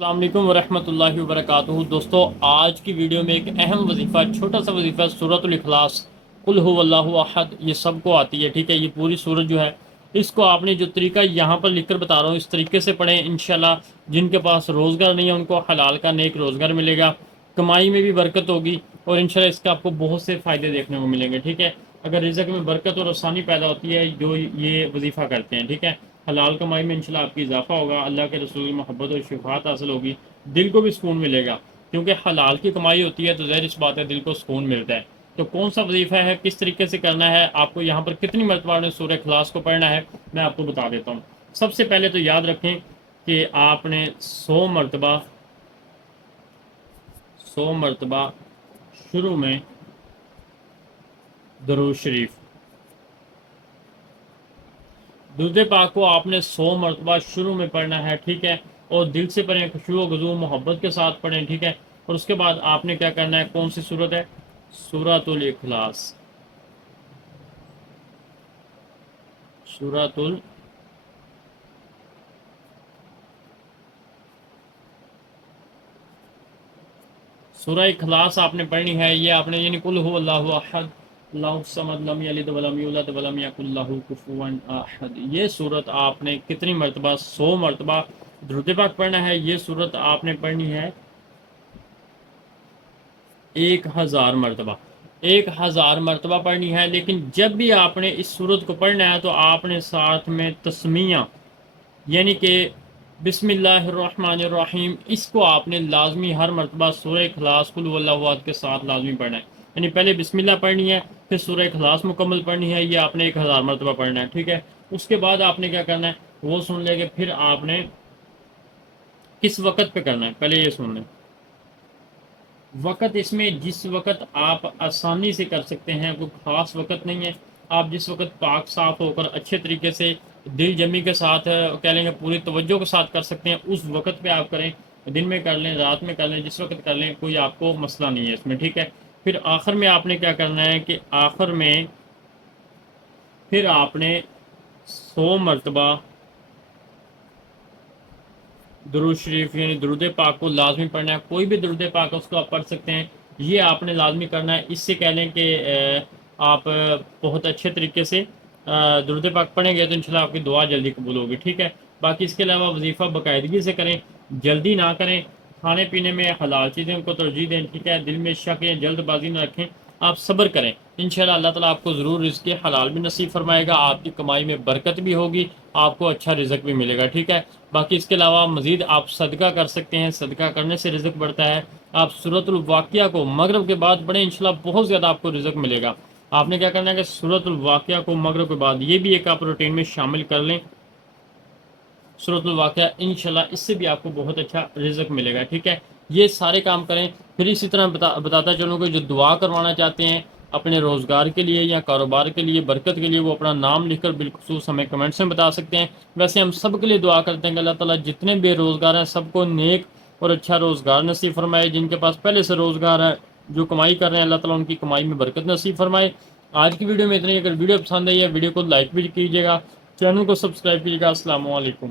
السلام علیکم ورحمۃ اللہ وبرکاتہ دوستو، آج کی ویڈیو میں ایک اہم وظیفہ، چھوٹا سا وظیفہ، سورۃ الاخلاص، قل هو اللہ احد، یہ سب کو آتی ہے، ٹھیک ہے۔ یہ پوری سورت جو ہے، اس کو آپ نے جو طریقہ یہاں پر لکھ کر بتا رہا ہوں، اس طریقے سے پڑھیں انشاءاللہ۔ جن کے پاس روزگار نہیں ہے ان کو حلال کا نیک روزگار ملے گا، کمائی میں بھی برکت ہوگی، اور انشاءاللہ اس کا آپ کو بہت سے فائدے دیکھنے کو ملیں گے، ٹھیک ہے۔ اگر رزق میں برکت اور آسانی پیدا ہوتی ہے جو یہ وظیفہ کرتے ہیں، ٹھیک ہے، حلال کمائی میں انشاءاللہ آپ کی اضافہ ہوگا، اللہ کے رسول کی محبت اور شفاعت حاصل ہوگی، دل کو بھی سکون ملے گا، کیونکہ حلال کی کمائی ہوتی ہے تو ظاہر اس بات ہے دل کو سکون ملتا ہے۔ تو کون سا وظیفہ ہے، کس طریقے سے کرنا ہے، آپ کو یہاں پر کتنی مرتبہ نے سورہ اخلاص کو پڑھنا ہے، میں آپ کو بتا دیتا ہوں۔ سب سے پہلے تو یاد رکھیں کہ آپ نے 100 مرتبہ شروع میں درود شریف، درود پاک کو آپ نے 100 مرتبہ شروع میں پڑھنا ہے، ٹھیک ہے، اور دل سے پڑھیں، خشوع و خضوع محبت کے ساتھ پڑھیں، ٹھیک ہے۔ اور اس کے بعد آپ نے کیا کرنا ہے، کون سی صورت ہے، سورۃ الاخلاص، سورۃ سورہ اخلاص آپ نے پڑھنی ہے۔ یہ آپ نے یعنی قل هو اللہ احد اللہ الصمد لم یلد ولم یولد ولم یکن لہ کفوا احد، یہ صورت آپ نے کتنی مرتبہ، 100 مرتبہ درود پاک پڑھنا ہے۔ یہ صورت آپ نے پڑھنی ہے 1000 مرتبہ، 1000 مرتبہ پڑھنی ہے۔ لیکن جب بھی آپ نے اس صورت کو پڑھنا ہے تو آپ نے ساتھ میں تسمیہ، یعنی کہ بسم اللہ الرحمن الرحیم، اس کو آپ نے لازمی ہر مرتبہ سورہ اخلاص قل هو اللہ احد کے ساتھ لازمی پڑھنا ہے۔ یعنی پہلے بسم اللہ پڑھنی ہے، پھر سورہ اخلاص مکمل پڑھنی ہے، یہ آپ نے 1000 مرتبہ پڑھنا ہے، ٹھیک ہے۔ اس کے بعد آپ نے کیا کرنا ہے وہ سن لے گے، پھر آپ نے کس وقت پہ کرنا ہے پہلے یہ سن لیں۔ وقت اس میں جس وقت آپ آسانی سے کر سکتے ہیں، کوئی خاص وقت نہیں ہے، آپ جس وقت پاک صاف ہو کر اچھے طریقے سے دل جمی کے ساتھ کہہ لیں گے پوری توجہ کے ساتھ کر سکتے ہیں، اس وقت پہ آپ کریں، دن میں کر لیں، رات میں کر لیں، جس وقت کر لیں، کوئی آپ کو مسئلہ نہیں ہے اس میں، ٹھیک ہے۔ پھر آخر میں آپ نے کیا کرنا ہے کہ آخر میں پھر آپ نے 100 مرتبہ درود شریف یعنی درود پاک کو لازمی پڑھنا ہے، کوئی بھی درود پاک ہے اس کو آپ پڑھ سکتے ہیں، یہ آپ نے لازمی کرنا ہے۔ اس سے کہہ لیں کہ آپ بہت اچھے طریقے سے درود پاک پڑھیں گے تو انشاءاللہ آپ کی دعا جلدی قبول ہوگی، ٹھیک ہے۔ باقی اس کے علاوہ وظیفہ باقاعدگی سے کریں، جلدی نہ کریں، کھانے پینے میں حلال چیزیں کو ترجیح دیں، ٹھیک ہے، دل میں شک یا جلد بازی نہ رکھیں، آپ صبر کریں، انشاءاللہ اللہ تعالیٰ آپ کو ضرور رزق حلال بھی نصیب فرمائے گا، آپ کی کمائی میں برکت بھی ہوگی، آپ کو اچھا رزق بھی ملے گا، ٹھیک ہے۔ باقی اس کے علاوہ مزید آپ صدقہ کر سکتے ہیں، صدقہ کرنے سے رزق بڑھتا ہے۔ آپ سورۃ الواقعہ کو مغرب کے بعد پڑھیں، انشاءاللہ بہت زیادہ آپ کو رزق ملے گا۔ آپ نے کیا کرنا ہے کہ سورۃ الواقعہ کو مغرب کے بعد، یہ بھی ایک آپ روٹین میں شامل کر لیں، سورۃ الواقعہ، انشاءاللہ اس سے بھی آپ کو بہت اچھا رزق ملے گا، ٹھیک ہے۔ یہ سارے کام کریں۔ پھر اسی طرح بتاتا چلوں کہ جو دعا کروانا چاہتے ہیں اپنے روزگار کے لیے یا کاروبار کے لیے، برکت کے لیے، وہ اپنا نام لکھ کر بالخصوص ہمیں کمنٹس میں بتا سکتے ہیں۔ ویسے ہم سب کے لیے دعا کرتے ہیں کہ اللہ تعالیٰ جتنے بے روزگار ہیں سب کو نیک اور اچھا روزگار نصیب فرمائے، جن کے پاس پہلے سے روزگار ہے، جو کمائی کر رہے ہیں، اللہ تعالیٰ ان کی کمائی میں برکت نصیب فرمائے۔ آج کی ویڈیو میں اتنا ہی، اگر ویڈیو پسند آئی ہے ویڈیو کو لائک بھی کیجیے گا، چینل کو سبسکرائب کیجیے گا۔ السلام علیکم۔